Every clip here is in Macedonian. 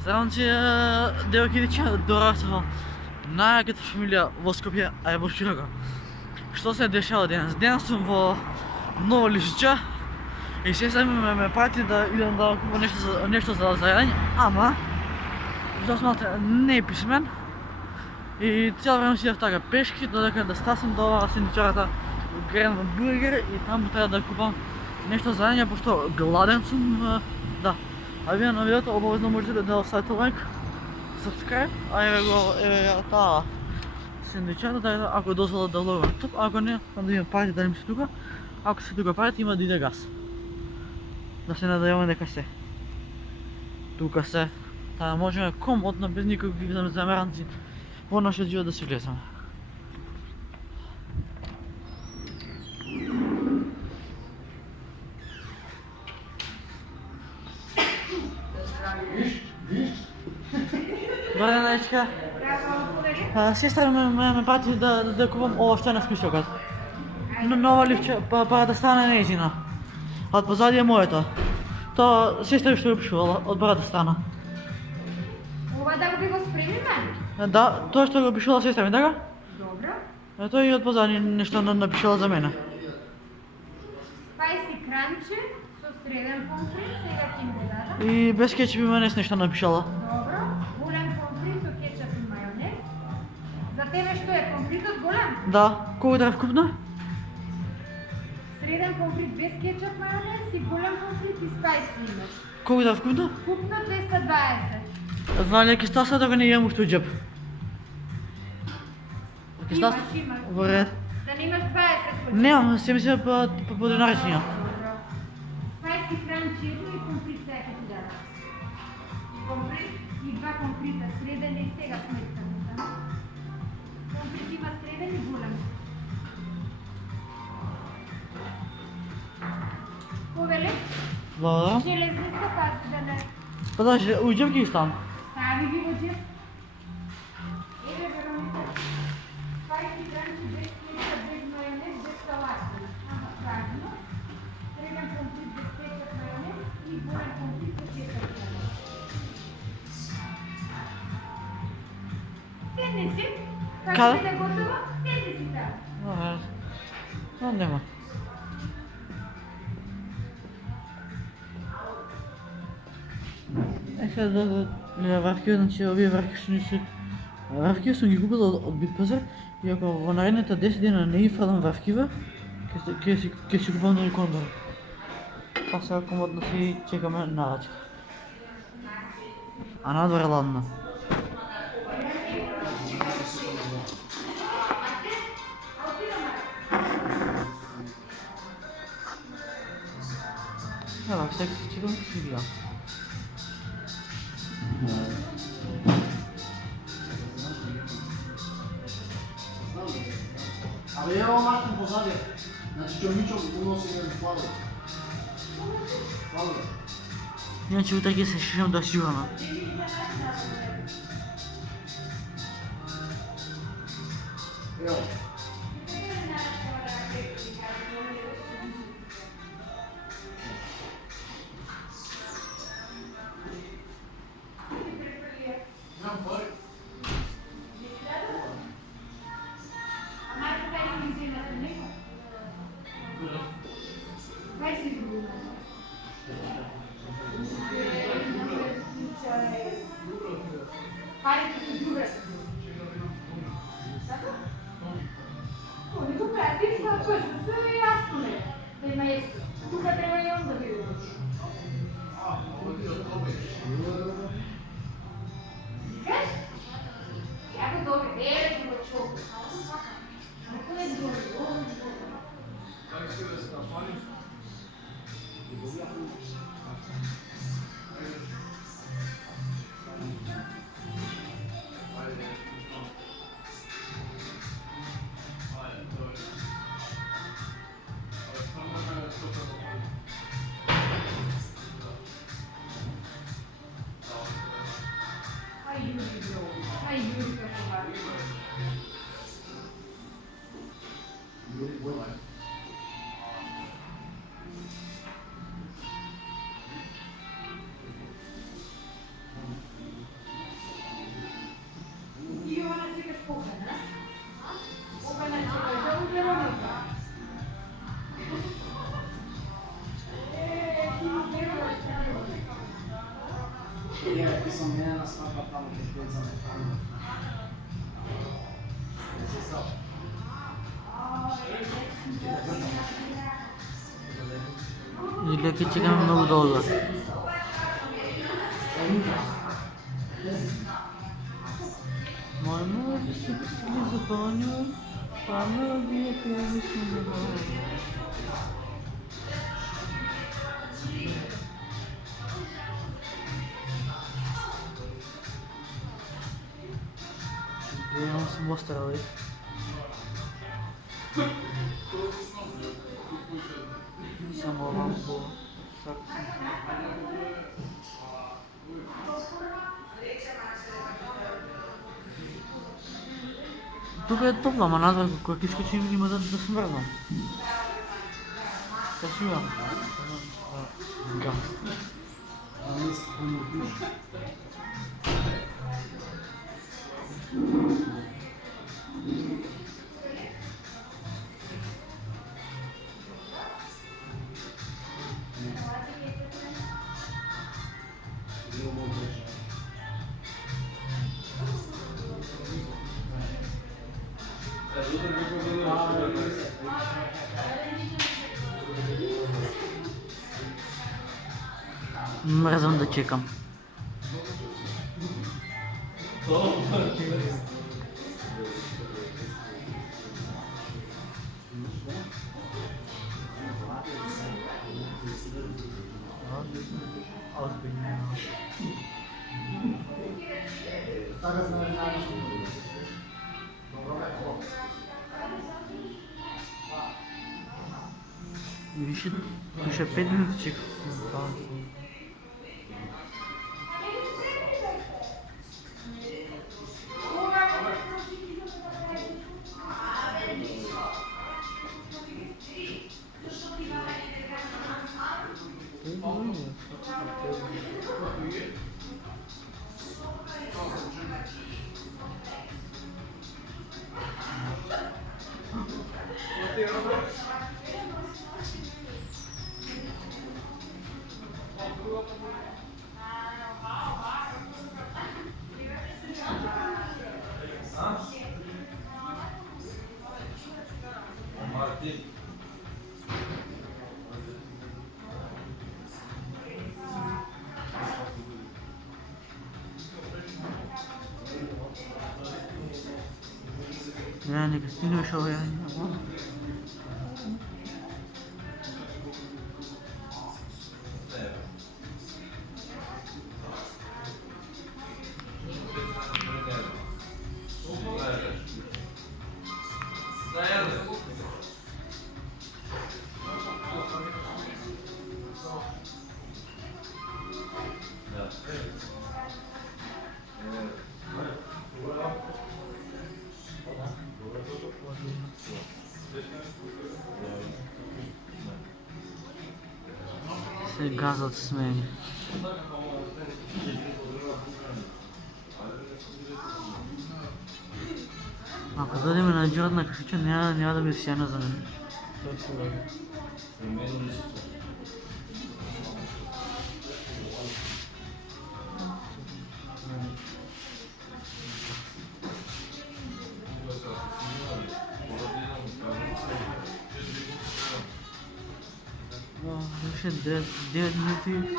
Zdravím девойки дорасло най-яката фамилия в Скопje, а и в Широко. Що се дešava danas? Danas sam v Nova Lišića и сега ме прати да идем да купя нещо за ядење, ама за смалте не е писмен и цяло време сидях така пешки, додека да стасам до сендичарата Грен Бургер и там трябва да купам нещо за ядење, пошто гладен съм. Да. А вие на видеото обавезно можете да оставите лайк, subscribe, а еве таа сендвичата, да, ако е дозвола да влогам тук, ако не, да видим парите дали ми се тука. Ако се тука парите, има да иде газ. Да се надаваме дека се. Тука се. Та можеме комотно, без никакви замеранци, во нашиот живот да се влеземе. Добре ден, дечка. Сестра ме прати да купам ова што е на списокот. Нова ливче, па да стане нејзина. Од позади е моето. Тоа сестра што го пишувала, од брата стана. Ова да би го спремиме? Да, тоа што го пишувала сестра ми, така? Добро. Тоа и од позади нешто напишала за мене. Спајси кранче со среден помфрит, сега ќе го дадам. И без кетчуп и мајонез нешто напишала. Добро. Голем помфрит со кетчуп и мајонез. За тебе што е помфритот голем? Да, колку треба вкупно? Среден помфрит без кетчуп мајонез и голем помфрит и спајси имаш. Колку треба вкупно? Купно 220. Знали ќе стаса дека не имам уште џеб. Ќе стаса? Имаш. Во ред. Да не имаш 20 Немам, се мисля по динаричнија. Добро. Спајси кранче едно и помфрит сега ќе ти дадам. Помфрит и два помфрита, среден и сега сметката. Помфрит има среден и голем. Повеле, Благодарам. железница пак да не Подожди, у џеб ги стан. стави ги во џеб. Еве Вероника, спајси кранче без кетчуп, без мајонез, без салати. Ама правилно. Среден помфрит без кетчуп, мајонез и голем помфрит со кетчуп, мајонез. Седни си. Како Каде? биде готово, седни си таму. Добре. Но нема. Сега да варки, значи овие варки што ни се варки сум ги купила од Битпазар и ако во наредните 10 дена не ги фалам варкива, ќе си купам нови кондори. Па сега комотно си чекаме навачка. А надвор е ладно. Evo, сега си чекам да си гледам. Абе ево Мартин позади. Значи Чомичо го носи еден фладо. Фладо. Иначе утре ќе се шишам да сигурно. Ево. Имам пари. А мајка кај си ги земате него? Кај си ги земате? Парите се ѓубре. Така? О, не го пратиш, да кој се све јасно не. Да има јесто. Тука треба и он да биде. Викаш? Ја го доби, еве го чоку. Како не доби? Jakie są mienia na stawach tam poświęcone. Ile çekemem ne oldu oldu. Mano, você precisa do banho. Fala de aquele Vamos mostrar aí. Самого по Тук е топло, ама назад кога искачим има да смръзнам. Красиво. Да. Мръзвам да чекам. Вижте, ще 5 минути чекам. Yani Castillo Show yani. Газът смени. Ако дадем на Джордан Кашича, няма да би сяна за мен. Той се даде. Ще 9 минути.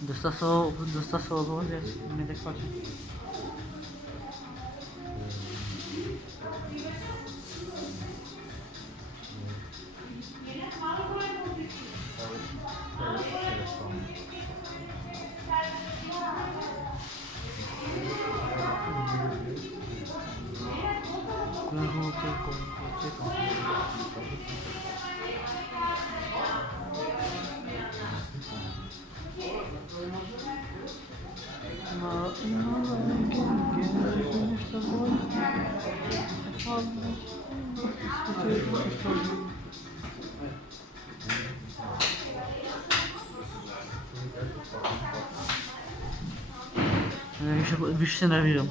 Да ста се отводи, неадекватен. Više se nerviram.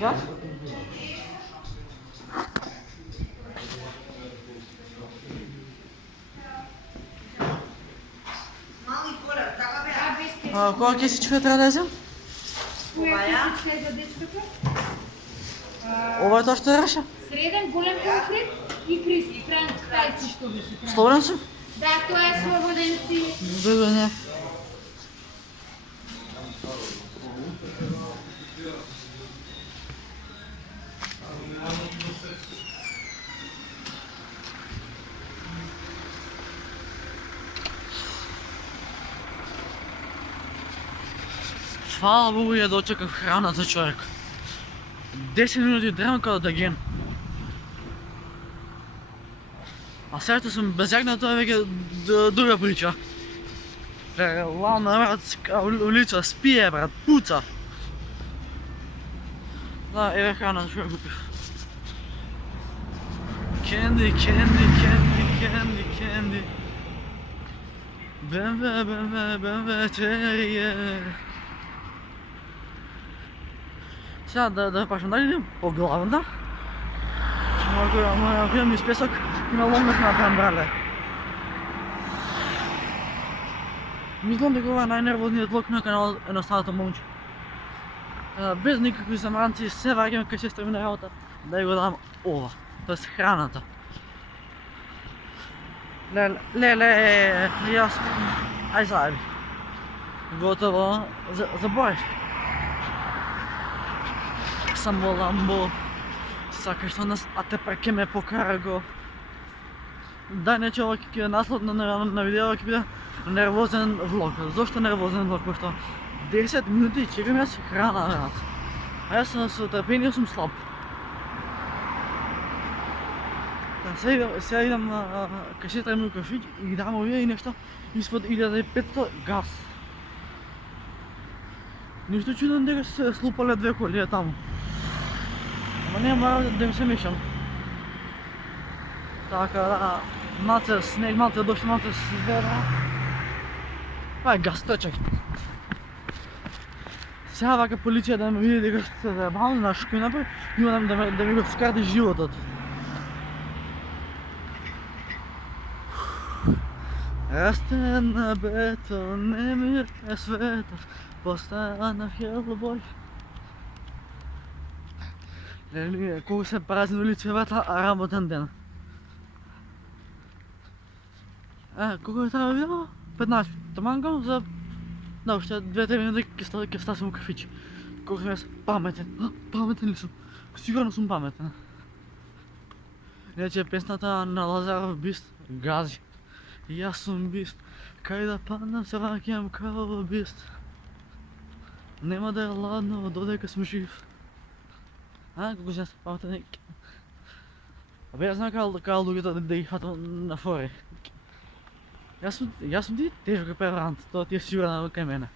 Ja? Коя кесичка трябва да взем? Кесичка е за дечката. Ова е то што раша? Среден, голем конфликт и криспи. Край всичко беше. Слободен съм? Да, той е свободен си. Добре, не. Hvala Bogu je dočekao hrana za čovjeka. 10 minuti dremam kao da gen. A sad što sam bezjagna, to je već druga priča. Lavno brat, ulica spije brat, puca. Da, evo hrana za čovjeka kupio. Candy, candy, candy, candy, candy. BMW Terrier. Сега да почнем, дали идем по главна? Ако имам изписък, има лонгът на Пембрале. Мислям дека ова е најнервозниот влог на каналот Едноставното момче. Без никакви замранци, се враќаме кај сестра ми на работа да ја го дам ова, тоест храната. Леле, јас... Ај заеби. Готово, заборев. Само ламбо, сакаш да нас, а те пак ќе ме покара го. Дај не че ова ќе наслед на видео ќе биде нервозен влог. Зошто нервозен влог? Пошто 10 минути чекам јас храна, брат. А јас со трпение сум слаб. Сега идам кај сестра ми у кафич и ги дам овие и нешто испод 1500 газ. Ништо чуден дека се слупале две коли таму. Ама не мора да ми се мешам. Така да, малце снег, малце дошто, малце свера. Това е гастъчък. Сега вака полиция да ме види дека се заебавам, знаеш кој направи, има да ми го скарди животот. Растен на бетон, немир е светов, постана хелбой. Колко се празни улици, брата, а работен ден. Колко е трябва видео? 15 таманго за... Да, още 2-3 минути ќе стасам у кафичи. Колко съм аз паметен. Паметен ли съм? Сигурно съм паметен. Иначе песната на Лазаров Бист, гази. И аз съм бист. Кај да паднам се враќам као бист. Нема да е ладно додека сум жив. Колко си аз паметен? Абе, јас знам као луѓето да ги фатам на фори. Јас сум ти тежок прерант, тоа ти е сигурно кај мене.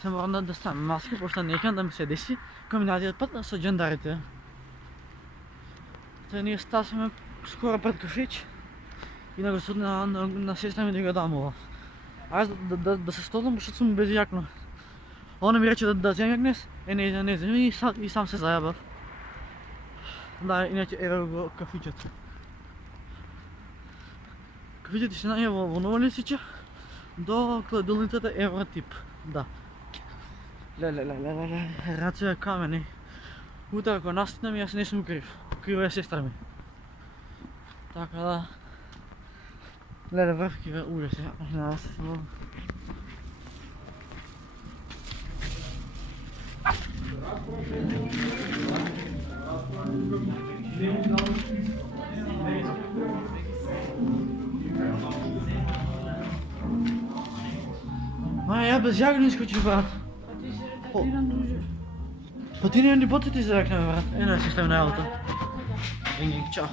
Се морам да ставам маска, пошто некам да ми се деси кој минатиот пат со џендарите. Та ние стасаме скоро пред кафич и на сестра ми да го дам ова. Аз да се стодам, пошто сум без јакно. Она ми рече да земјак днес, не земјак и сам се зајабав. Да, иначе ево го кафичот. Как видите, сега е вълнува лисича до кладилницата Евротип. Да. Леле, рација е камени. Утре ако настигнем, јас не сум крив. Крива е сестра ми. Така да... Леле, врвки, ужас е. Надам се само... ја без јага не искочи, брат. Па ти не потети за јак, брат. Ено, се ставим на работа. Чао.